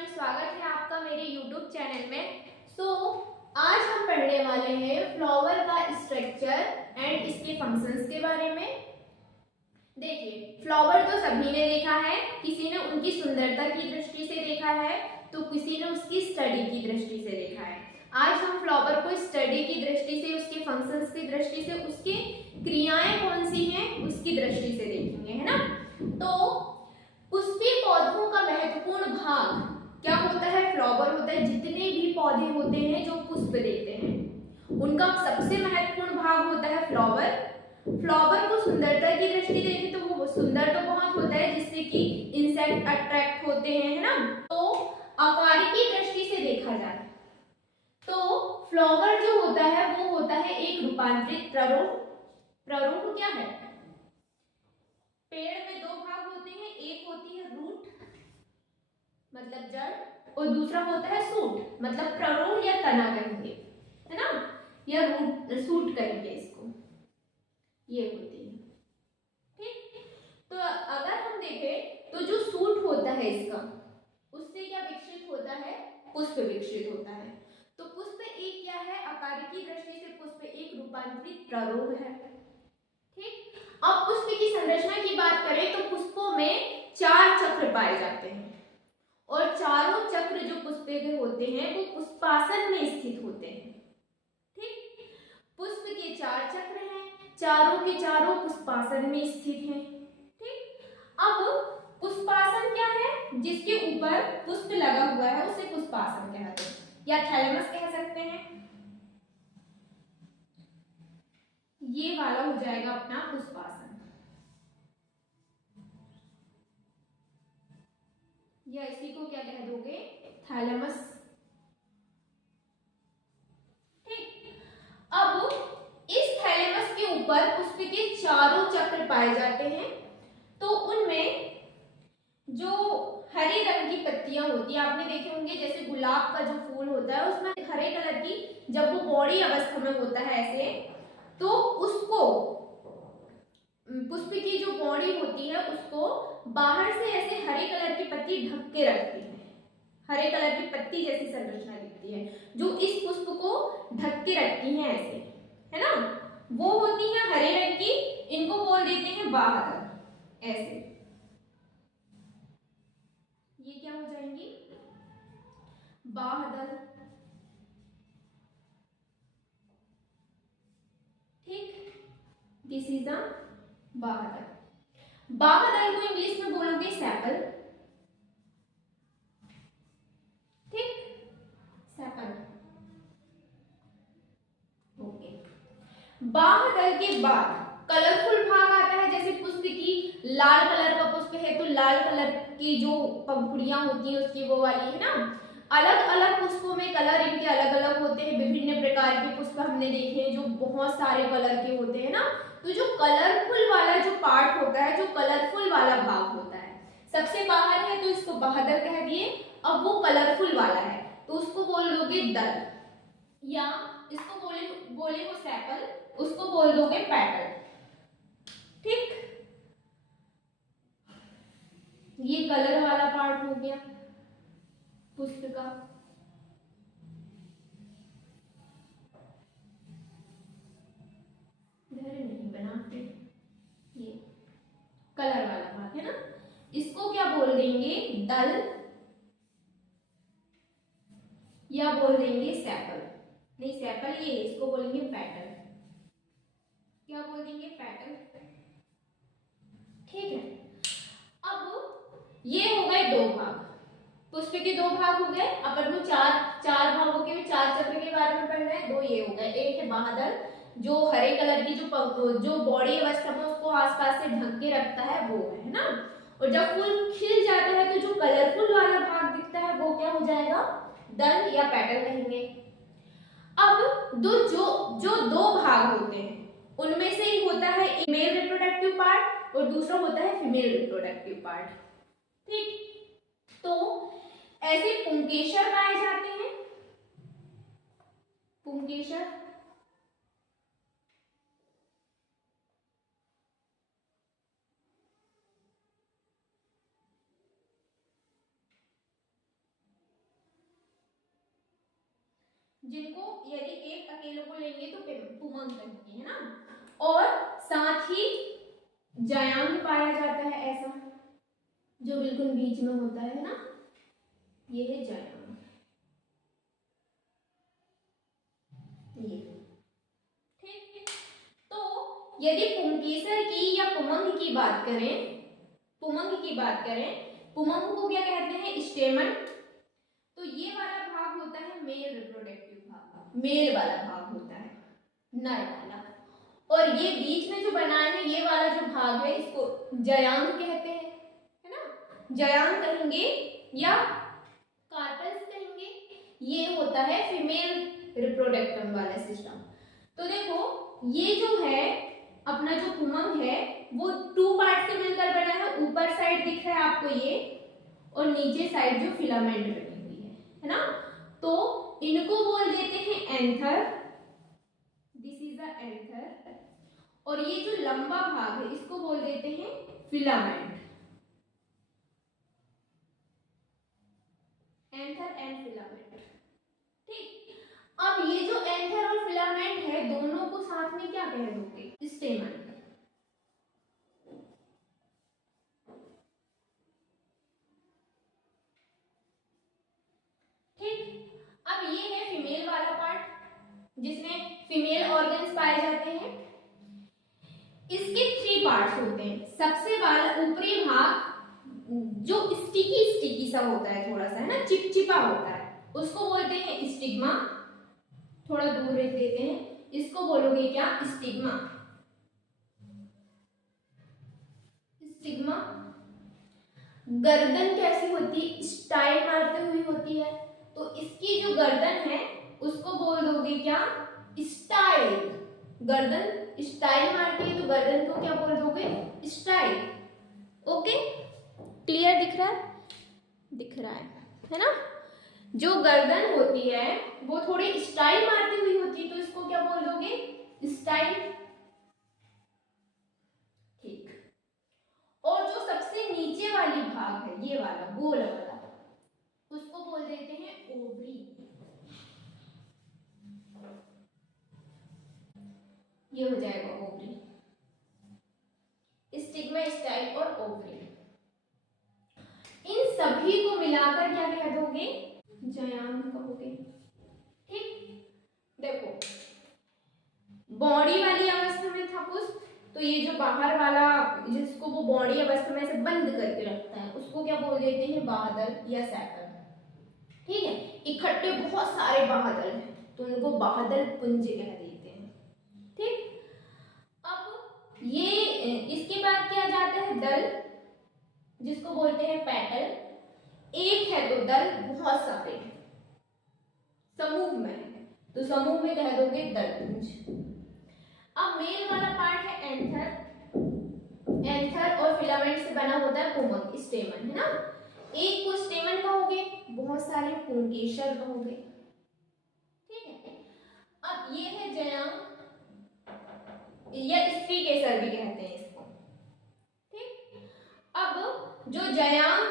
Everyone, स्वागत है आपका मेरे YouTube चैनल में। आज हम पढ़ने वाले हैं फ्लावर का स्ट्रक्चर एंड इसके फंक्शंस के बारे में। देखिए, फ्लावर तो सभी ने देखा है, किसी ने उनकी सुंदरता की दृष्टि से देखा है तो किसी ने उसकी स्टडी की दृष्टि से देखा है। आज हम फ्लावर को स्टडी की दृष्टि से, उसके फंक्शंस की दृष्टि से, उसकी क्रियाएं कौन सी हैं उसकी दृष्टि से देखेंगे, है ना। तो पुष्पीय पौधों का महत्वपूर्ण भाग क्या होता है? फ्लावर होता है। जितने भी पौधे होते हैं जो पुष्प देते हैं उनका सबसे महत्वपूर्ण भाग होता है फ्लावर। फ्लावर को सुंदरता की दृष्टि से देखें तो वो सुंदर तो बहुत होता है जिससे कि इंसेक्ट अट्रैक्ट होते हैं, है ना। तो आकार की दृष्टि से देखा जाए तो फ्लावर जो होता है वो होता है एक रूपांतरित प्रारूप। प्रारूप क्या है? पेड़ में दो भाग होते हैं, एक होती है रूट मतलब जड़ और दूसरा होता है सूट मतलब प्रारूप या तना कहेंगे, है ना, या रूट सूट कहेंगे इसको। ये होती है, ठीक। तो अगर हम देखें तो जो सूट होता है इसका, उससे क्या विकसित होता है? पुष्प विकसित होता है। तो पुष्प एक क्या है? आकार की दृष्टि से पुष्प एक रूपांतरित प्रारूप है, ठीक। अब पुष्प की संरचना की बात करें तो पुष्पों में 4 चक्र पाए जाते हैं और चारों चक्र जो पुष्प के होते हैं वो पुष्पासन में स्थित होते हैं, ठीक। पुष्प के 4 चक्र हैं, चारों के चारों पुष्पासन में स्थित हैं, ठीक। अब पुष्पासन क्या है? जिसके ऊपर पुष्प लगा हुआ है उसे पुष्पासन कहते हैं या थैलेमस कह सकते हैं। ये वाला हो जाएगा अपना पुष्पासन, या इसी को क्या कह दोगे? थैलेमस, ठीक। अब इस थैलेमस के ऊपर पुष्प के चारों चक्र पाए जाते हैं। तो उनमें जो हरे रंग की पत्तियां होती है, आपने देखे होंगे जैसे गुलाब का जो फूल होता है उसमें हरे कलर की, जब वो बॉडी अवस्था में होता है ऐसे, तो उसको पुष्प की जो बॉडी होती है उसको बाहर से ऐसे हरे कलर की पत्ती ढक के रखती है। हरे कलर की पत्ती जैसी संरचना दिखती है जो इस पुष्प को ढक के रखती है ऐसे, है ना। वो होती है हरे रंग की, इनको बोल देते हैं बाह्यदल। ऐसे ये क्या हो जाएंगी? बाह्यदल, ठीक। दिस इज अ बाह्यदल। बाह्यदल को इंग्लिश में बोलोगे सेपल, ठीक, सेपल, ओके। बाह्यदल के बाद कलरफुल भाग आता है, जैसे पुष्प की लाल कलर का पुष्प है तो लाल कलर की जो पंखुड़ियां होती हैं उसकी वो वाली, है ना। अलग अलग पुष्पों में कलर इनके अलग अलग होते हैं। विभिन्न प्रकार के पुष्प हमने देखे हैं जो बहुत सारे कलर के होते हैं ना। तो जो कलरफुल वाला जो पार्ट होता है, जो कलरफुल वाला भाग होता है, सबसे बाहर है तो इसको बाह्यदल कह दिए। अब वो कलरफुल वाला है तो उसको बोल दोगे दल, या इसको बोले वो सेपल, उसको बोल दोगे पेटल, ठीक। ये कलर वाला पार्ट हो गया पुष्प का। घर नहीं बनाते, ये कलर वाला भाग है ना, इसको क्या बोल देंगे? दल, या बोल देंगे सेपल। नहीं, सेपल ये, इसको बोलेंगे पेटल। क्या बोल देंगे? पेटल, ठीक है। अब ये हो गए दो भाग, पुष्प के दो भाग हो गए। अपन को चार भागों के, 4 चक्र के बारे में पढ़ना है। दो ये हो गए, एक है बाह्यदल जो हरे कलर की जो बॉडी अवस्था में उसको आसपास से ढक के रखता है वो है ना। और जब फूल खिल जाता है तो जो कलरफुल वाला भाग दिखता है वो क्या हो जाएगा? दल या पेटल कहेंगे। अब जो दो भाग होते हैं उनमें से ही होता है एक मेल रिप्रोडक्टिव पार्ट और दूसरा होता है फीमेल रिप्रोडक्टिव पार्ट, ठीक। तो ऐसे पुंकेसर पाए जाते हैं, पुंकेसर, जिनको यदि एक अकेले को लेंगे तो पुमंग कहेंगे, है ना। और साथ ही जयांग पाया जाता है ऐसा, जो बिल्कुल बीच में होता है ना, ये है जयांग। ये ठीक। तो यदि पुंकेसर की या पुमंग की बात करें, पुमंग को क्या कहते हैं, स्टेमन। तो ये वाला भाग होता है मेल रिप्रोडक्टिव भाग, मेल वाला भाग होता है, नर वाला। और ये बीच में जो बना है ये वाला जो भाग है इसको जयांग कहते हैं, है ना, जयांग कहेंगे या कार्पल्स कहेंगे। ये होता है फीमेल रिप्रोडक्टिव वाला सिस्टम। तो देखो ये जो है अपना जो पुमंग है वो 2 पार्ट से मिलकर बना है। ऊपर साइड दिख रहा है आपको ये, और नीचे साइड जो फिलामेंट बनी हुई है ना। तो इनको बोल देते हैं anther, this is the anther. और ये जो लंबा भाग है इसको बोल देते हैं फिलामेंट, एंथर एंड फिलामेंट। ठीक। अब ये जो एंथर और फिलामेंट है दोनों को साथ में क्या कह दोगे, स्टेमन। ठीक। अब ये है फीमेल वाला पार्ट जिसमें फीमेल ऑर्गन्स पाए जाते हैं। इसके 3 पार्ट्स होते हैं। सबसे वाला ऊपरी भाग जो स्टिकी सा होता है, थोड़ा सा है ना, चिपचिपा होता है, उसको बोलते हैं स्टिग्मा। थोड़ा दूर रख देते हैं, इसको बोलोगे क्या, स्टिग्मा। स्टिग्मा। गर्दन कैसी होती, स्टाइल मारते हुई होती है, तो इसकी जो गर्दन है उसको बोल दोगे क्या, स्टाइल। गर्दन स्टाइल मारती है तो गर्दन को क्या बोल दोगे, स्टाइल। ओके, क्लियर दिख रहा है, दिख रहा है ना। जो गर्दन होती है वो थोड़ी स्टाइल मारती हुई होती है तो इसको क्या बोल दोगे, स्टाइल। ठीक। और जो सबसे नीचे वाली भाग है ये वाला गोल वाला, उसको बोल देते हैं ओवरी। ये हो जाएगा ओवरी, स्टिग्मा, स्टाइल और ओवरी। इन सभी को मिलाकर क्या कह दोगे, जयांग कहोगे। ठीक। देखो बॉडी वाली अवस्था में था पुष्प, तो ये जो बाहर वाला जिसको वो बॉडी अवस्था में से बंद करके रखता है उसको क्या बोल देते हैं, बादल या सैकल। ठीक है, इकट्ठे बहुत सारे बादल हैं तो उनको बादल पुंज कह देते हैं। ठीक। अब ये इसके बाद क्या जाता है, दल, जिसको बोलते हैं पेटल। एक है तो दल, बहुत सारे समूह में, तो समूह में कह दोगे दलपुंज। अब मेल वाला पार्ट है एंथर। एंथर और फिलामेंट से बना होता है पुमंग, स्टेमन, है ना। एक को स्टेमन कहोगे, बहुत सारे पुंकेसर कहोगे। ठीक है। अब ये है जयांग या स्त्रीकेसर भी कहते हैं इसको। ठीक। अब जो जयांग,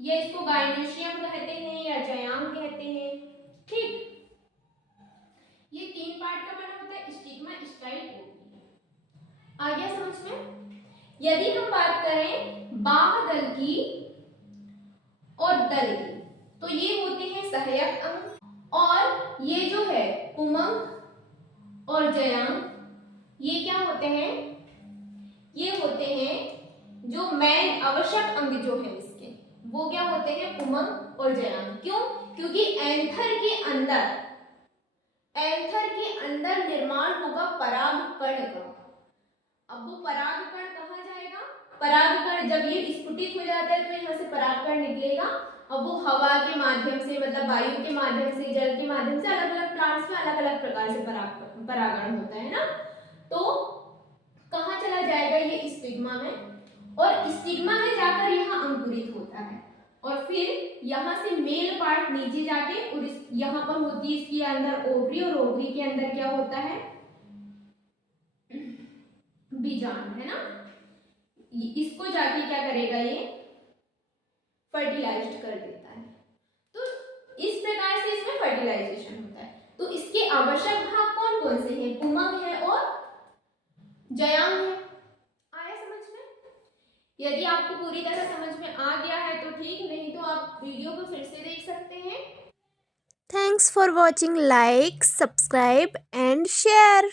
या इसको गाइनोशियम कहते हैं या जयांग कहते हैं। ठीक। ये 3 पार्ट का बना होता है, स्टिग्मा, स्टाइल, ओवरी। आ गया समझ में। यदि हम बात करें बाह्यदल की और दल की, तो ये होते हैं सहायक अंग। और ये जो है पुमंग और जयांग, ये क्या होते हैं, ये होते हैं जो मेन आवश्यक अंग जो है इसके, वो क्या होते हैं, पुमंग और जयांग। क्यों, क्योंकि एंथर के अंदर निर्माण होगा परागकण का। अब वो परागकण कहाँ जाएगा, परागकण जब ये स्फुटित हो जाता है तो यहाँ से परागकण निकलेगा। अब वो हवा के माध्यम से, मतलब वायु के माध्यम से, जल के माध्यम से, अलग अलग प्लांट्स में अलग अलग प्रकार से परागण होता है ना। तो कहाँ चला जाएगा, ये स्टिग्मा में, और स्टिग्मा में जाकर यहाँ अंकुरित होता है, और फिर यहाँ से मेल पार्ट नीचे जाके, और यहाँ पर होती है इसके अंदर ओवरी, और ओवरी के अंदर क्या होता है, बीजाणु, है ना। इसको जाके क्या करेगा, ये फर्टिलाइज्ड कर देता है। तो इस प्रकार से इसमें फर्टिलाइजेशन होता है। तो इसके आवश्यक भाग कौन कौन से हैं? पुमंग है और जयांग है। आया समझ में? यदि आपको पूरी तरह समझ में आ गया है तो ठीक, नहीं तो आप वीडियो को फिर से देख सकते हैं। Thanks for watching. Like, subscribe and share.